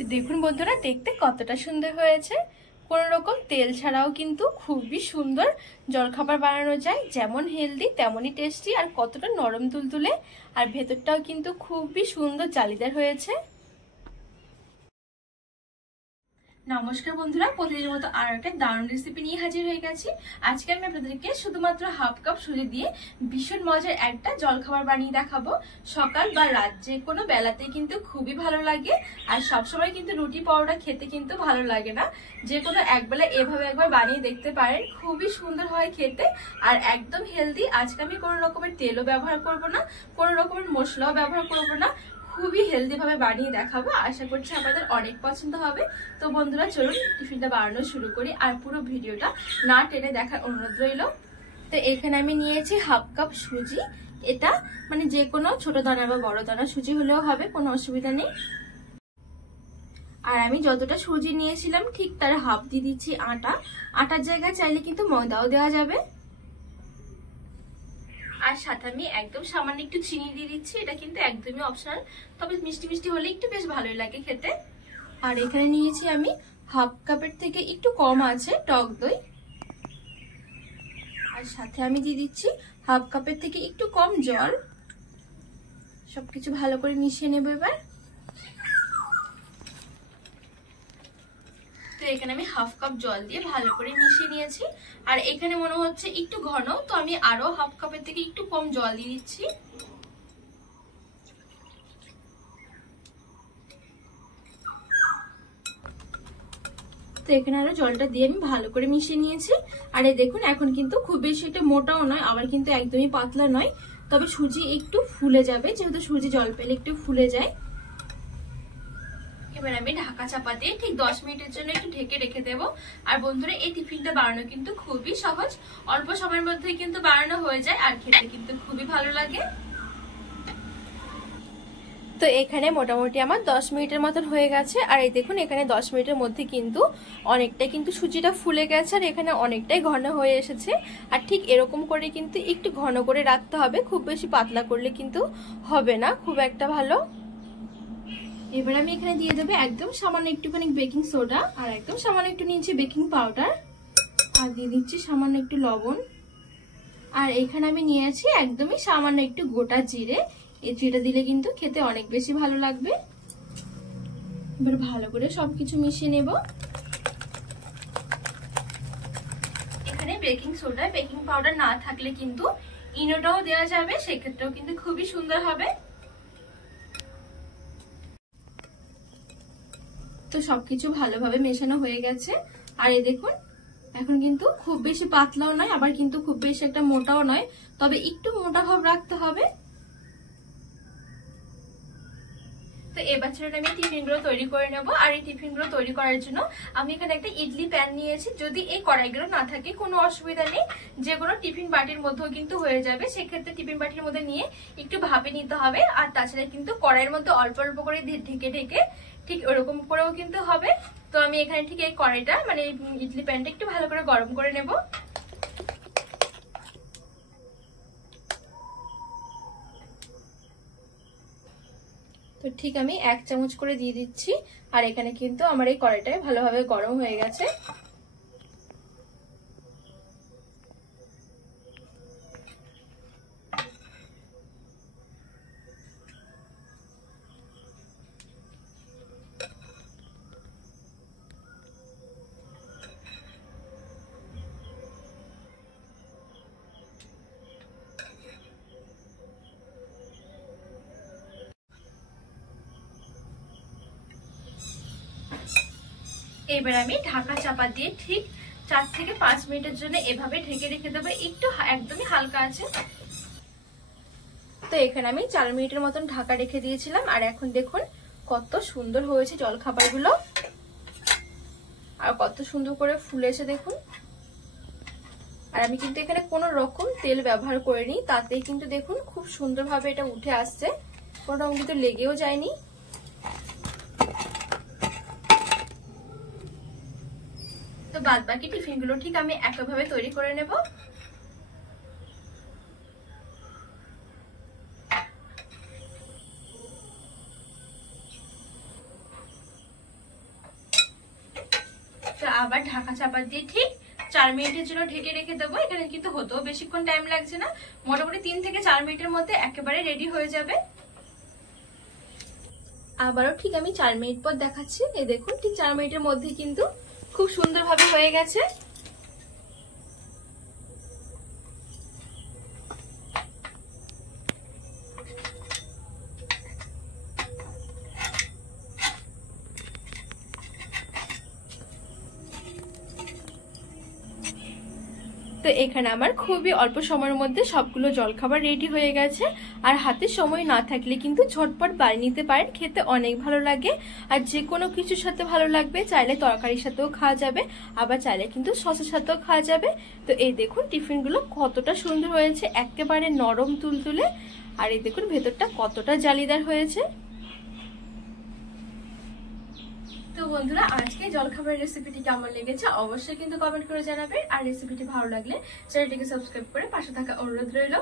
তো দেখুন বন্ধুরা, দেখতে কতটা সুন্দর হয়েছে। কোনো রকম তেল ছাড়াও কিন্তু খুবই সুন্দর জলখাবার বানানো যায়, যেমন হেলদি তেমনই টেস্টি, আর কতটা নরম তুলতুলে, আর ভেতরটাও কিন্তু খুবই সুন্দর জালিদার হয়েছে। নমস্কার বন্ধুরা, প্রতিদিনের মতো আর একটা দারুণ রেসিপি নিয়ে হাজির হয়ে গেছি। আজকে আমি আপনাদেরকে শুধুমাত্র হাফ কাপ সুজি দিয়ে ভীষণ মজার একটা জলখাবার বানিয়ে দেখাবো। সকাল বা রাত যে কোনো বেলাতে কিন্তু খুবই ভালো লাগে, আর সবসময় কিন্তু রুটি পরোটা খেতে কিন্তু ভালো লাগে না। যে কোনো একবেলা এভাবে একবার বানিয়ে দেখতে পারেন, খুবই সুন্দর হয় খেতে আর একদম হেলদি। আজকে আমি কোনো রকমের তেলও ব্যবহার করব না, কোনো রকমের মশলাও ব্যবহার করব না, খুবই হেলদি ভাবে বানিয়ে দেখাবো। আশা করছি আপনাদের অনেক পছন্দ হবে। তো বন্ধুরা চলুন টিফিনটা বানানো শুরু করি, আর পুরো ভিডিওটা না টেনে দেখার অনুরোধ রইল। তো এখানে আমি নিয়েছি হাফ কাপ সুজি। এটা মানে যে কোনো ছোট দানা বা বড় দানা সুজি হলেও হবে, কোনো অসুবিধা নেই। আর আমি যতটা সুজি নিয়েছিলাম ঠিক তার হাফ দিয়ে দিচ্ছি আটা। আটার জায়গায় চাইলে কিন্তু ময়দাও দেওয়া যাবে। আর সাথে আমি একদম সামান্য একটু চিনি দিয়ে দিচ্ছি। এটা কিন্তু একদমই অপশনাল, তবে মিষ্টি মিষ্টি হলে একটু বেশ ভালোই লাগে খেতে। আর এখানে নিয়েছি আমি হাফ কাপের থেকে একটু কম আছে টক দই। আর সাথে আমি দিয়ে দিচ্ছি হাফ কাপের থেকে একটু কম জল। সবকিছু ভালো করে মিশিয়ে নেব এবার। তো এখানে আমি হাফ কাপ জল দিয়ে ভালো করে মিশিয়ে নিয়েছি। আর এখানে মনে হচ্ছে একটু ঘন, তো আমি আরো হাফ কাপের থেকে একটু কম জল দিয়ে দিচ্ছি। তো এখানে আরো জলটা দিয়ে আমি ভালো করে মিশিয়ে নিয়েছি। আর এই দেখুন, এখন কিন্তু খুব বেশি একটা মোটাও নয়, আবার কিন্তু একদমই পাতলা নয়, তবে সুজি একটু ফুলে যাবে, যেহেতু সুজি জল পেলে একটু ফুলে যায়। এবার আমি ঢাকা চাপা দিয়ে ঠিক 10 মিনিটের জন্য একটু ঢেকে রেখে দেবো। আর বন্ধুরা, এই টিফিনটা বানানো কিন্তু খুবই সহজ, অল্প সময়ের মধ্যে কিন্তু বানানো হয়ে যায়, আর খেতে কিন্তু খুবই ভালো লাগে। তো এখানে মোটামুটি আমার 10 মিনিটের মতন হয়ে গেছে। আর এই দেখুন, এখানে 10 মিনিটের মধ্যে কিন্তু অনেকটাই কিন্তু সুজিটা ফুলে গেছে, আর এখানে অনেকটাই ঘন হয়ে এসেছে। আর ঠিক এরকম করে কিন্তু একটু ঘন করে রাখতে হবে, খুব বেশি পাতলা করলে কিন্তু হবে না খুব একটা ভালো। এবার আমি এখানে দিয়ে দেবো একদম সামান্য একটুখানি বেকিং সোডা, আর একদম সামান্য একটু নিয়েছি বেকিং পাউডার, আর দিয়ে দিচ্ছি সামান্য একটু লবণ। আর এখানে আমি নিয়েছি একদমই সামান্য একটু গোটা জিরে। এই জিরেটা দিলে কিন্তু খেতে অনেক বেশি ভালো লাগবে। এবার ভালো করে সবকিছু মিশিয়ে নেব। এখানে বেকিং সোডা বেকিং পাউডার না থাকলে কিন্তু ইনোটাও দেওয়া যাবে, সেক্ষেত্রেও কিন্তু খুবই সুন্দর হবে। তো সবকিছু ভালোভাবে মেশানো হয়ে গেছে। আর এই দেখুন, এখন কিন্তু খুব বেশি পাতলাও নয়, আবার কিন্তু খুব বেশি একটা মোটাও নয়, তবে একটু মোটা ভাব রাখতে হবে। তো এবার ছেড়ে আমি টিফিনগুলো তৈরি করে নেব। আর এই টিফিনগুলো তৈরি করার জন্য আমি এখানে একটা ইডলি প্যান নিয়েছি। যদি এই কড়াইগুলো না থাকে কোনো অসুবিধা নেই, যে কোনো টিফিন বাটির মধ্যেও কিন্তু হয়ে যাবে। সেক্ষেত্রে টিফিন বাটির মধ্যে নিয়ে একটু ভাপে নিতে হবে। আর তাছাড়া কিন্তু কড়াইয়ের মধ্যে অল্প অল্প করে ঢেকে ঢেকে ঠিক ওরকম করেও কিন্তু হবে। তো আমি এখানে ঠিক এই কড়াইটা মানে ইডলি প্যানটা একটু ভালো করে গরম করে নেব। তো ঠিক আমি 1 চামচ করে দিয়ে দিচ্ছি। আর এখানে কিন্তু আমার এই কড়াইটা ভালোভাবে গরম হয়ে গেছে। এবার আমি ঢাকা চাপা দিয়ে ঠিক 4 থেকে 5 মিনিটের জন্য এভাবে ঢেকে রেখে দেবো, একটু একদমই হালকা আছে। তো এখানে আমি 4 মিনিটের মতন ঢাকা রেখে দিয়েছিলাম। আর এখন দেখুন কত সুন্দর হয়েছে জলখাবারগুলো, আর কত সুন্দর করে ফুলেছে দেখুন। আর আমি কিন্তু এখানে কোনো রকম তেল ব্যবহার করিনি, তাতেই কিন্তু দেখুন খুব সুন্দরভাবে এটা উঠে আসছে, কোনো রকম কিন্তু লেগেও যায়নি। তো বাদ বাকি টিফিনগুলো ঠিক আমি একইভাবে তৈরি করে নেব। আবার ঢাকা চাপা দিয়ে ঠিক 4 মিনিটের জন্য ঢেকে রেখে দেবো। এখানে কিন্তু হতেও বেশিক্ষণ টাইম লাগছে না, মোটামুটি 3 থেকে 4 মিনিটের মধ্যে একেবারে রেডি হয়ে যাবে। আবারও ঠিক আমি 4 মিনিট পর দেখাচ্ছি। এই দেখুন ঠিক 4 মিনিটের মধ্যে কিন্তু খুব সুন্দরভাবে হয়ে গেছে। তো এখানে আমার খুবই অল্প সময়ের মধ্যে সবগুলো জলখাবার রেডি হয়ে গেছে। আর হাতে সময় না থাকলে কিন্তু ঝটপট বানিয়ে নিতে পারেন, খেতে অনেক ভালো লাগে। আর যে কোনো কিছুর সাথে ভালো লাগবে, চাইলে তরকারির সাথেও খাওয়া যাবে, আবার চাইলে কিন্তু সসের সাথেও খাওয়া যাবে। তো এই দেখুন টিফিনগুলো কতটা সুন্দর হয়েছে, একেবারে নরম তুলতুলে। আর এই দেখুন ভেতরটা কতটা জালিদার হয়েছে। তো বন্ধুরা, আজকে জলখাবারের রেসিপিটি কেমন লেগেছে অবশ্যই কিন্তু কমেন্ট করে জানাবে। আর রেসিপিটি ভালো লাগলে চ্যানেলটিকে সাবস্ক্রাইব করে পাশে থাকা অনুরোধ রইল।